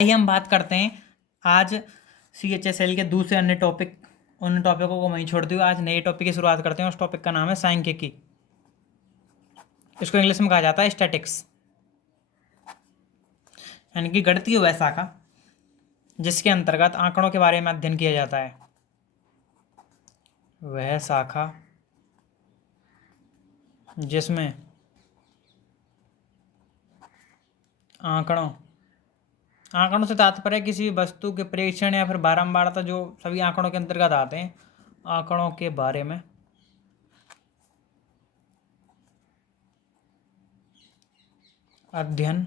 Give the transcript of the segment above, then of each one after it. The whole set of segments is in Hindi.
आइए हम बात करते हैं आज CHSL के दूसरे अन्य टॉपिक। उन टॉपिकों को वहीं छोड़ दियो। आज नए टॉपिक की शुरुआत करते हैं। उस टॉपिक का नाम है सांख्यिकी। इसको इंग्लिश में कहा जाता है स्टैटिक्स, यानी कि गणितीय वह शाखा जिसके अंतर्गत आंकड़ों के बारे में अध्ययन किया जाता है। वह शाखा जिसमें आंकड़ों से तात्पर्य किसी वस्तु के प्रेक्षण या फिर बारंबारता, जो सभी आंकड़ों के अंतर्गत आते हैं, आंकड़ों के बारे में अध्ययन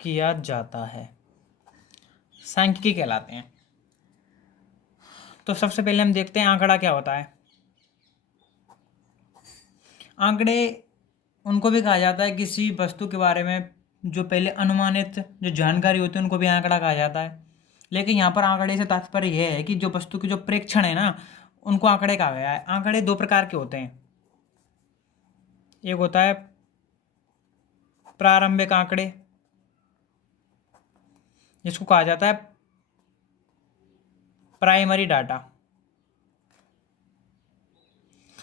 किया जाता है, सांख्यिकी कहलाते हैं। तो सबसे पहले हम देखते हैं आंकड़ा क्या होता है। आंकड़े उनको भी कहा जाता है किसी वस्तु के बारे में जो पहले अनुमानित जो जानकारी होती है उनको भी आंकड़ा कहा जाता है। लेकिन यहाँ पर आंकड़े से तात्पर्य यह है कि जो वस्तु के जो प्रेक्षण है ना, उनको आंकड़े कहा गया है। आंकड़े दो प्रकार के होते हैं। एक होता है प्रारंभिक आंकड़े, जिसको कहा जाता है प्राइमरी डाटा।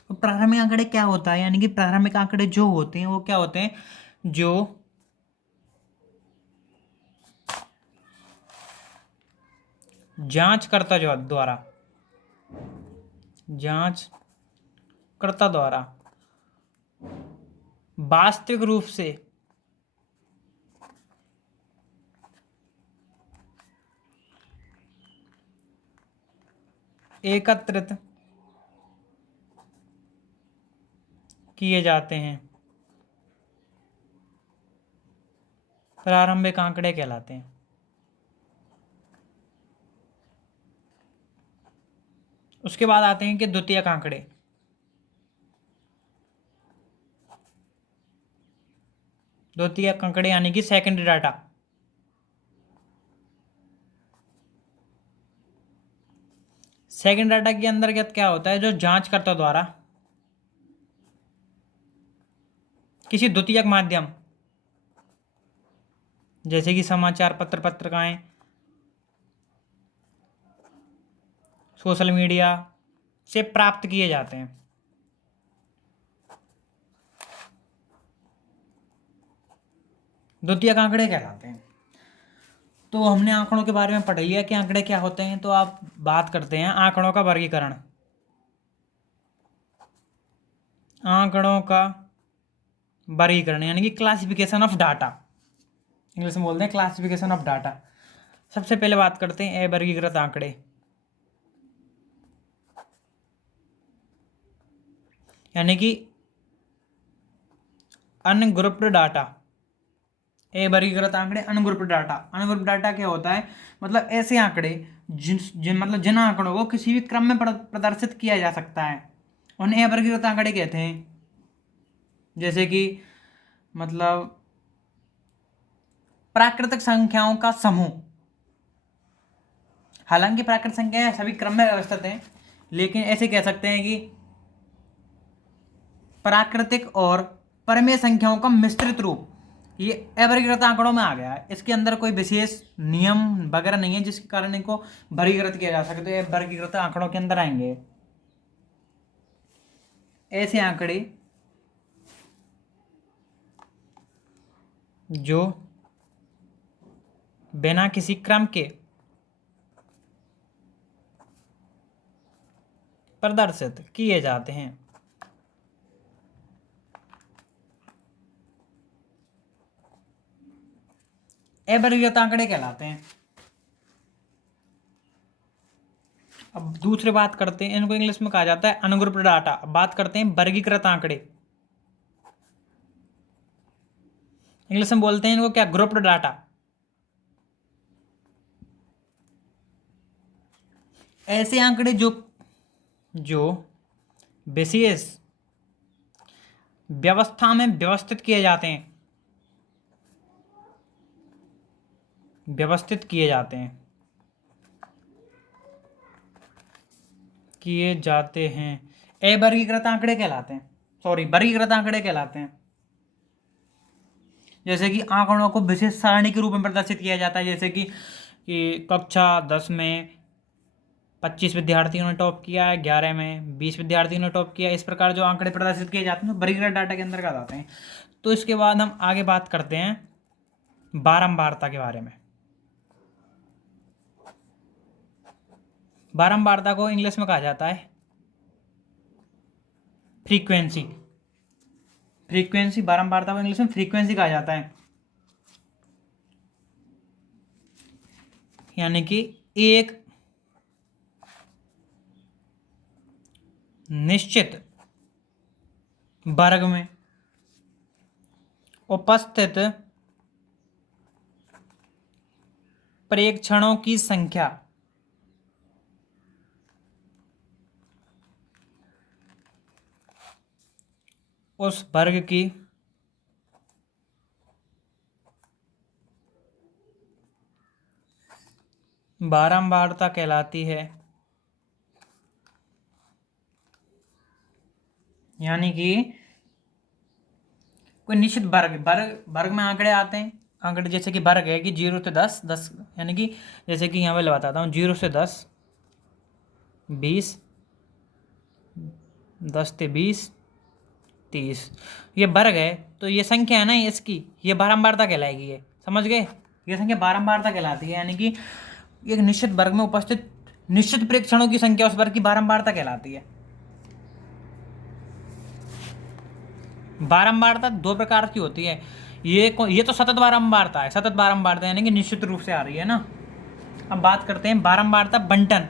तो प्रारंभिक आंकड़े क्या होता है, यानी कि प्रारंभिक आंकड़े जो होते हैं वो क्या होते हैं, जो जांचकर्ता द्वारा वास्तविक रूप से एकत्रित किए जाते हैं, प्रारंभिक आंकड़े कहलाते हैं। उसके बाद आते हैं कि द्वितीयक आंकड़े। द्वितीयक आंकड़े यानी कि सेकेंडरी डाटा। सेकेंड डाटा के अंतर्गत क्या होता है, जो जांचकर्ता द्वारा किसी द्वितीयक माध्यम जैसे कि समाचार पत्र, पत्रिकाएं, सोशल मीडिया से प्राप्त किए जाते हैं। द्वितीयक आंकड़े कहलाते हैं। तो हमने आंकड़ों के बारे में पढ़ लिया कि आंकड़े क्या होते हैं। तो आप बात करते हैं आंकड़ों का वर्गीकरण। आंकड़ों का वर्गीकरण यानी कि क्लासिफिकेशन ऑफ डाटा, इंग्लिश में बोलते हैं क्लासिफिकेशन ऑफ डाटा। सबसे पहले बात करते हैं अवर्गीकृत आंकड़े, यानी कि अनग्रुप्ड डाटा। अवर्गीकृत आंकड़े, अनग्रुप्ड डाटा। अनग्रुप्ड डाटा क्या होता है, मतलब ऐसे आंकड़े जिन आंकड़ों को किसी भी क्रम में प्रदर्शित किया जा सकता है, उन्हें अवर्गीकृत आंकड़े कहते हैं। जैसे कि मतलब प्राकृतिक संख्याओं का समूह। हालांकि प्राकृतिक संख्याएं सभी क्रम में व्यवस्थित हैं, लेकिन ऐसे कह सकते हैं कि प्राकृतिक और परमेय संख्याओं का मिश्रित रूप ये अवर्गीकृत आंकड़ों में आ गया है। इसके अंदर कोई विशेष नियम वगैरह नहीं है जिसके कारण इनको वर्गीकृत किया जा सके, तो ये वर्गीकृत आंकड़ों के अंदर आएंगे। ऐसे आंकड़े जो बिना किसी क्रम के प्रदर्शित किए जाते हैं। अवर्गीकृत आंकड़े कहलाते हैं। अब दूसरी बात करते हैं, इनको इंग्लिश में कहा जाता है अनग्रुप्ड डाटा। अब बात करते हैं वर्गीकृत आंकड़े। इंग्लिश में बोलते हैं इनको क्या, ग्रुप्ड डाटा। ऐसे आंकड़े जो विशेष व्यवस्था में व्यवस्थित किए जाते हैं, अवर्गीकृत आंकड़े कहलाते हैं। वर्गीकृत आंकड़े कहलाते हैं। जैसे कि आंकड़ों को विशेष सारणी के रूप में प्रदर्शित किया जाता है, जैसे कि कक्षा 10 में 25 विद्यार्थियों ने टॉप किया है, 11 में 20 विद्यार्थियों ने टॉप किया। इस प्रकार जो आंकड़े प्रदर्शित किए जाते हैं वो वर्गीकृत डाटा के अंतर्गत आते हैं। तो इसके बाद हम आगे बात करते हैं बारंबारता के बारे में। बारंबारता को इंग्लिश में कहा जाता है फ्रीक्वेंसी। फ्रीक्वेंसी, बारंबारता को इंग्लिश में फ्रीक्वेंसी कहा जाता है। यानी कि एक निश्चित वर्ग में उपस्थित प्रेक्षणों की संख्या उस वर्ग की बारंबारता कहलाती है। यानी कि कोई निश्चित वर्ग में आंकड़े आते हैं। आंकड़े जैसे कि वर्ग है कि 0 से 10, यानी कि जैसे कि यहाँ पे बताता हूँ 0 से 10, 20, 10 से 20, 30, ये वर्ग है। तो ये संख्या है ना इसकी, ये बारंबारता कहलाएगी। ये समझ गए, ये संख्या बारंबारता कहलाती है। यानी कि एक निश्चित वर्ग में उपस्थित निश्चित प्रेक्षणों की संख्या उस वर्ग की बारंबारता कहलाती है। बारंबारता दो प्रकार की होती है। ये तो सतत बारंबारता है। सतत बारंबारता यानी कि निश्चित रूप से आ रही है ना। अब बात करते हैं बारंबारता बंटन,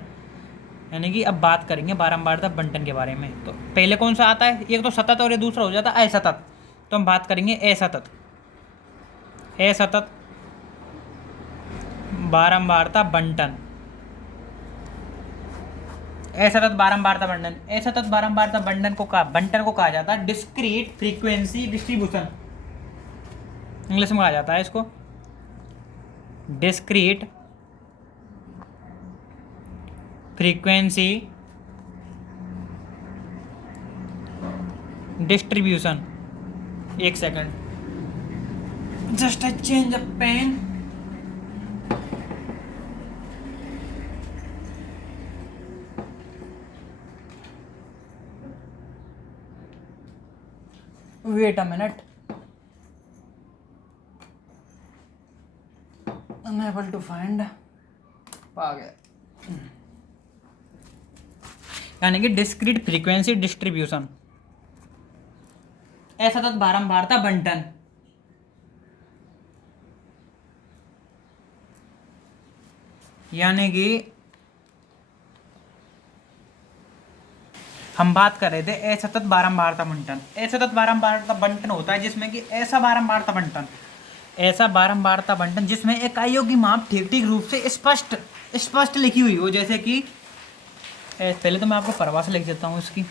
यानी कि अब बात करेंगे बारंबारता बंटन के बारे में। तो पहले कौन सा आता है, एक तो सतत और ये दूसरा हो जाता है असतत। तो हम बात करेंगे असतत। असतत बारंबारता बंटन। असतत बारंबारता बंटन, असतत बारंबारता बंटन को कहा जाता है डिस्क्रीट फ्रीक्वेंसी डिस्ट्रीब्यूशन। इंग्लिश में कहा जाता है इसको डिस्क्रीट फ्रीक्वेंसी डिस्ट्रीब्यूशन। एक second, just a change a pen. Wait a minute, unable to find. आ गया। यानी कि डिस्क्रीट फ्रीक्वेंसी डिस्ट्रीब्यूशन, असतत बारंबारता बंटन। यानी कि हम बात कर रहे थे असतत बारंबारता बंटन। असतत बारंबारता बंटन होता है जिसमें कि ऐसा बारंबारता बंटन जिसमें इकाइयों की माप ठीक ठीक रूप से स्पष्ट लिखी हुई हो। जैसे कि पहले तो मैं आपको परिभाषा लिख देता हूँ इसकी।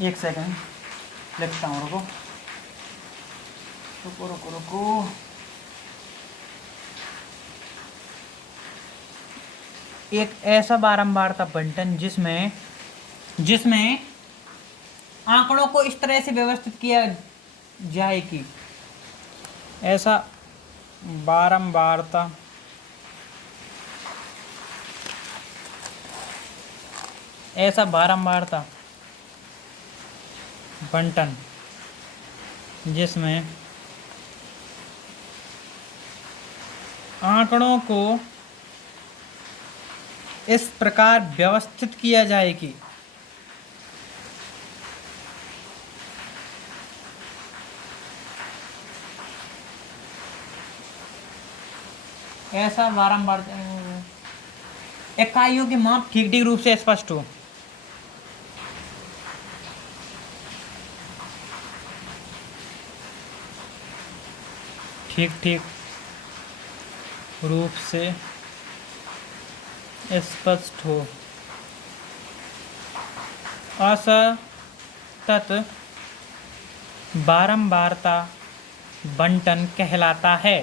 एक सेकंड लिखता हूँ, रुको रुको रुको रुको। एक ऐसा बारंबारता बंटन जिसमें आंकड़ों को इस तरह से व्यवस्थित किया जाए कि ऐसा बारंबारता बंटन जिसमें आंकड़ों को इस प्रकार व्यवस्थित किया जाए कि ऐसा बारंबारता इकाइयों के माप ठीक ठीक रूप से स्पष्ट हो। ठीक ठीक रूप से स्पष्ट हो। असतत बारंबारता बंटन कहलाता है।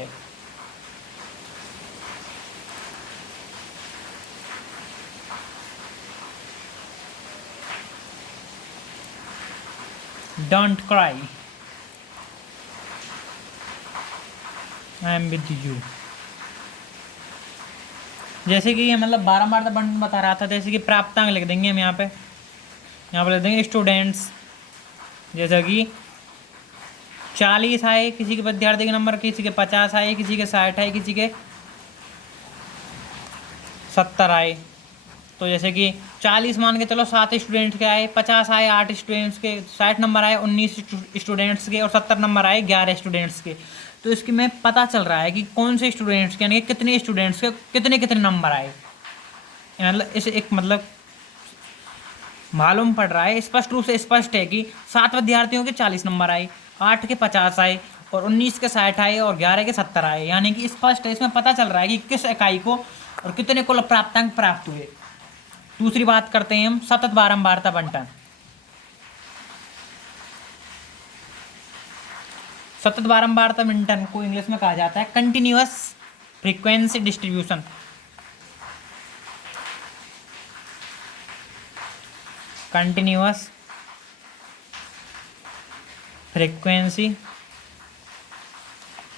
Don't cry, I am with you. जैसे कि ये मतलब बारंबार तो बता रहा था, जैसे कि प्राप्तांक लिख देंगे हम यहाँ पे लिख देंगे स्टूडेंट्स। जैसा कि 40 आए किसी के विद्यार्थी के नंबर, किसी के 50 आए, किसी के 60 आए, किसी के 70 आए। तो जैसे कि 40 मान के चलो 7 स्टूडेंट के आए, 50 आए 8 स्टूडेंट्स के, 60 नंबर आए 19 स्टूडेंट्स के, और 70 नंबर आए 11 स्टूडेंट्स के। तो इसकी में पता चल रहा है कि कौन से स्टूडेंट्स के, यानी कि कितने स्टूडेंट्स के कितने कितने नंबर आए। मतलब इसे एक मतलब मालूम पड़ रहा है, स्पष्ट रूप से स्पष्ट है कि 7 विद्यार्थियों के 40 नंबर आए, 8 के 50 आए, और 19 के 60 आए, और 11 के 70 आए। यानी कि स्पष्ट है, इसमें पता चल रहा है कि किस इकाई को और कितने कुल प्राप्तांक प्राप्त हुए। दूसरी बात करते हैं हम सतत बारंबारता बंटन। सतत बारंबारता बंटन को इंग्लिश में कहा जाता है continuous frequency distribution. Continuous frequency,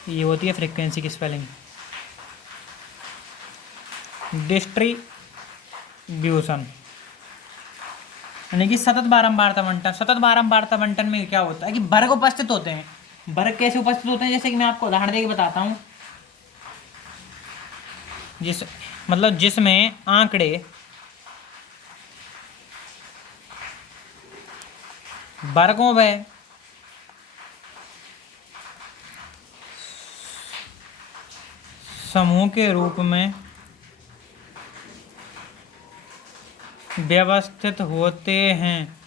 ये होती है फ्रीक्वेंसी की स्पेलिंग, डिस्ट्रीब्यूशन। यानी कि सतत बारंबारता बंटन। सतत बारंबारता बंटन में क्या होता है कि वर्ग उपस्थित होते हैं। वर्ग कैसे उपस्थित होते हैं, जैसे कि मैं आपको उदाहरण देके बताता हूँ। जिसमें आंकड़े वर्गों व समूह के रूप में व्यवस्थित होते हैं।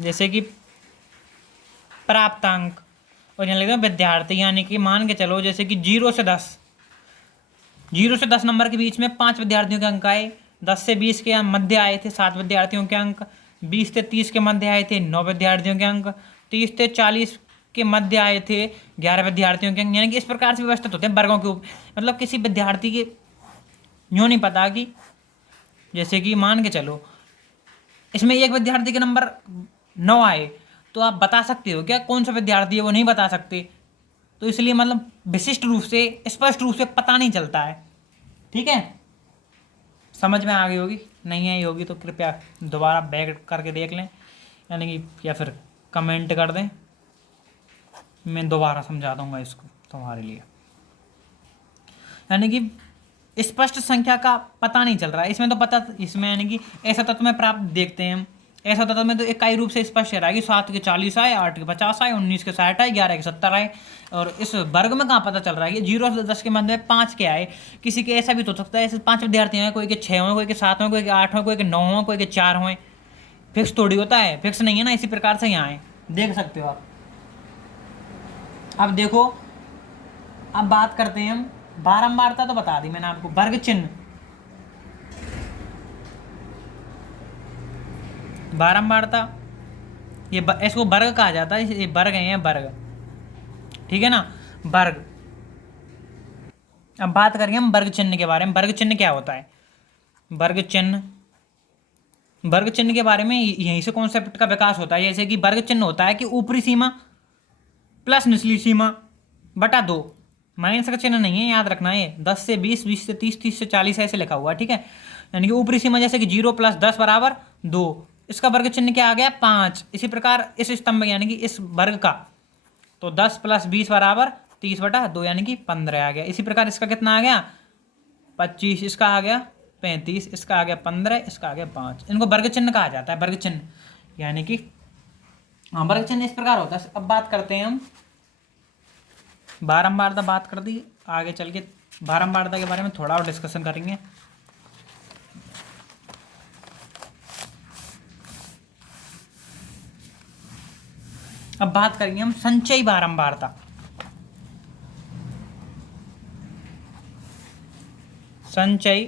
जैसे कि प्राप्तांक, और यहाँ लिखते हैं विद्यार्थी। यानी कि मान के चलो जैसे कि 0 से 10, 0 से 10 नंबर के बीच में 5 विद्यार्थियों के अंक आए, 10 से 20 के मध्य आए थे 7 विद्यार्थियों के अंक, 20 से 30 के मध्य आए थे 9 विद्यार्थियों के अंक, 30 से 40 के मध्य आए थे 11 विद्यार्थियों के अंक। यानी कि इस प्रकार से व्यवस्थित होते हैं वर्गों के मतलब किसी विद्यार्थी के यूँ नहीं पता कि जैसे कि मान के चलो इसमें एक विद्यार्थी के नंबर 9 आए, तो आप बता सकते हो क्या कौन सा विद्यार्थी है, वो नहीं बता सकते। तो इसलिए मतलब विशिष्ट रूप से स्पष्ट रूप से पता नहीं चलता है। ठीक है, समझ में आ गई होगी, नहीं आई होगी तो कृपया दोबारा बैक करके देख लें, यानी कि या फिर कमेंट कर दें, मैं दोबारा समझा दूंगा इसको तुम्हारे लिए। यानी कि स्पष्ट संख्या का पता नहीं चल रहा है इसमें, तो पता इसमें यानी कि ऐसा तत्व में प्राप्त देखते हैं हम। ऐसा तत्व में तो इकाई रूप से स्पष्ट है कि 7 के 40 आए, 8 के 50 आए, 19 के 60 आए, 11 के 70 आए। और इस वर्ग में कहाँ पता चल रहा है कि 0 से 10 के मध्य में 5 के आए। किसी के ऐसा भी तो हो सकता है ऐसे 5 विद्यार्थी हैं, कोई के 6 हों, कोई के 7 हों, कोई के 8 हों, कोई के 9 हों, कोई के 4 हों। फिक्स थोड़ी होता है, फिक्स नहीं है ना। इसी प्रकार से यहाँ है, देख सकते हो आप। अब देखो, अब बात करते हैं हम बारंबारता, तो बता दी मैंने आपको। वर्ग चिन्ह, बारंबारता ये इसको वर्ग कहा जाता है। ये वर्ग है, वर्ग, ठीक है ना, वर्ग। अब बात करेंगे हम वर्ग चिन्ह के बारे में। वर्ग चिन्ह क्या होता है? वर्ग चिन्ह, वर्ग चिन्ह के बारे में यहीं से कॉन्सेप्ट का विकास होता है। जैसे कि वर्ग चिन्ह होता है कि ऊपरी सीमा प्लस निचली सीमा बटा 2। माइनस का चिन्ह नहीं है, याद रखना है। 10 से 20, 20 से 30, 30 से 40 ऐसे लिखा हुआ है, ठीक है। यानी कि ऊपरी सीमा जैसे कि 0 + 10 = 2, इसका वर्ग चिन्ह क्या आ गया? 5। इसी प्रकार इस स्तंभ यानी कि इस वर्ग का, तो 10 + 20 = 30/2, यानी कि 15 आ गया। इसी प्रकार इसका कितना आ गया? 25, इसका आ गया 35, इसका आ गया 15, इसका आ गया 5। इनको वर्ग चिन्ह कहा जाता है, वर्ग चिन्ह। यानी कि हाँ, वर्ग चिन्ह इस प्रकार होता है। अब बात करते हैं हम बारंबारता, बात कर दी। आगे चल के बारंबारता के बारे में थोड़ा और डिस्कशन करेंगे। अब बात करेंगे हम संचयी बारंबारता। संचयी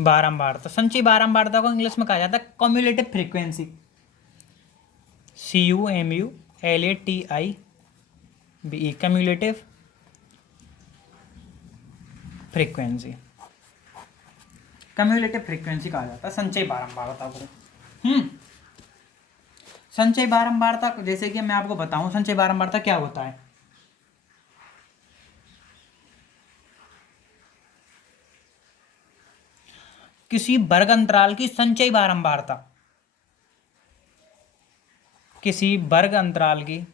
बारंबारता, संचयी बारंबारता को इंग्लिश में कहा जाता है cumulative frequency. CUMULATIVE, cumulative frequency. Cumulative frequency कहा जाता है संचयी बारंबारता को। संचयी बारंबारता, जैसे कि मैं आपको बताऊं संचयी बारंबारता क्या होता है। किसी वर्ग अंतराल की संचयी बारंबारता, किसी वर्ग अंतराल की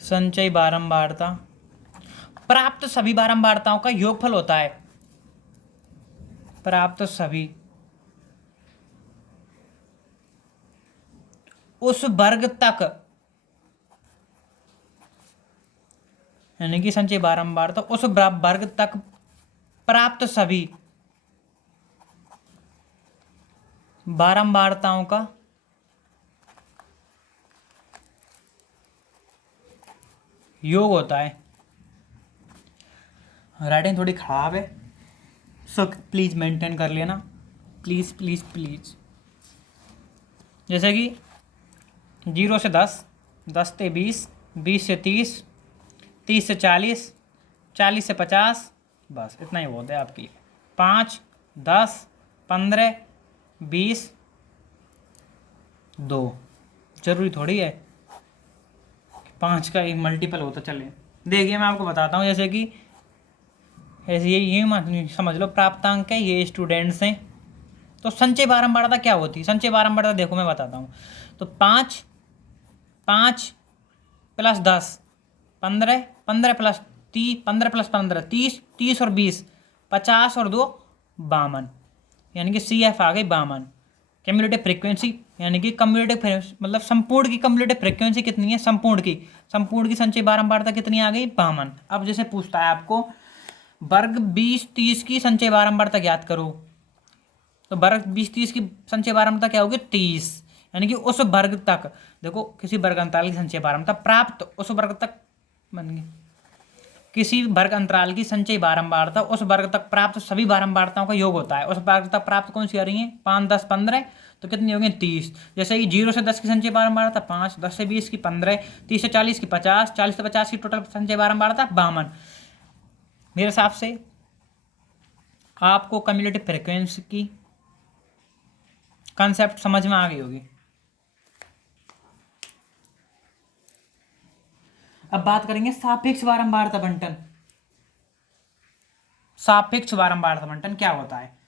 संचयी बारंबारता प्राप्त सभी बारंबारताओं का योगफल होता है। प्राप्त सभी उस वर्ग तक, यानी कि संचयी बारंबारता उस वर्ग तक प्राप्त सभी बारंबारताओं का योग होता है। राइटिंग थोड़ी खराब है, सो प्लीज मेंटेन कर लेना, प्लीज प्लीज प्लीज। जैसे कि 0 से 10, 10 से 20, 20 से 30, 30 से 40, 40 से 50, बस इतना ही बहुत है आपके लिए। 5, 10, 15, 20, 2, जरूरी थोड़ी है 5 का एक मल्टीपल होता चले। देखिए मैं आपको बताता हूँ, जैसे कि ऐसे ये समझ लो प्राप्तांक है, ये स्टूडेंट्स हैं। तो संचयी बारंबारता क्या होती है? संचयी बारंबारता देखो मैं बताता हूँ। तो 5, 5 प्लस 10 15, 15 प्लस 30, 15 प्लस 15 30, 30 और 20 50 और 2 52, यानी कि CF आ गई 52। कम्युलेटिव फ्रीक्वेंसी, यानी कि कम्युलेटिव मतलब संपूर्ण की कम्युलेटिव फ्रीक्वेंसी कितनी है? संपूर्ण की संचयी बारंबारता कितनी आ गई? 52। अब जैसे पूछता है आपको वर्ग 20 30 की संचयी बारंबारता ज्ञात करो, तो वर्ग 20 30 की संचयी बारंबारता क्या होगी? 30, यानी कि उस वर्ग तक, देखो किसी वर्ग अंतराल की संचयी बारंबारता प्राप्त उस वर्ग तक बन गई, किसी वर्ग अंतराल की संचयी बारंबारता उस वर्ग तक प्राप्त सभी बारंबारताओं का योग होता है। उस वर्ग तक प्राप्त कौन सी आ रही है? 5 10 15, तो कितनी होगी? 30। जैसे कि 0 से 10 की संचयी बारंबारता 5, 10 से 20 की 15, 30 से 40 की 50, 40 से 50 की टोटल संचयी बारंबारता 52। मेरे हिसाब से आपको कम्युलेटिव फ्रीक्वेंसी की कॉन्सेप्ट समझ में आ गई होगी। अब बात करेंगे सापेक्ष बारंबारता बंटन। सापेक्ष बारंबारता बंटन क्या होता है?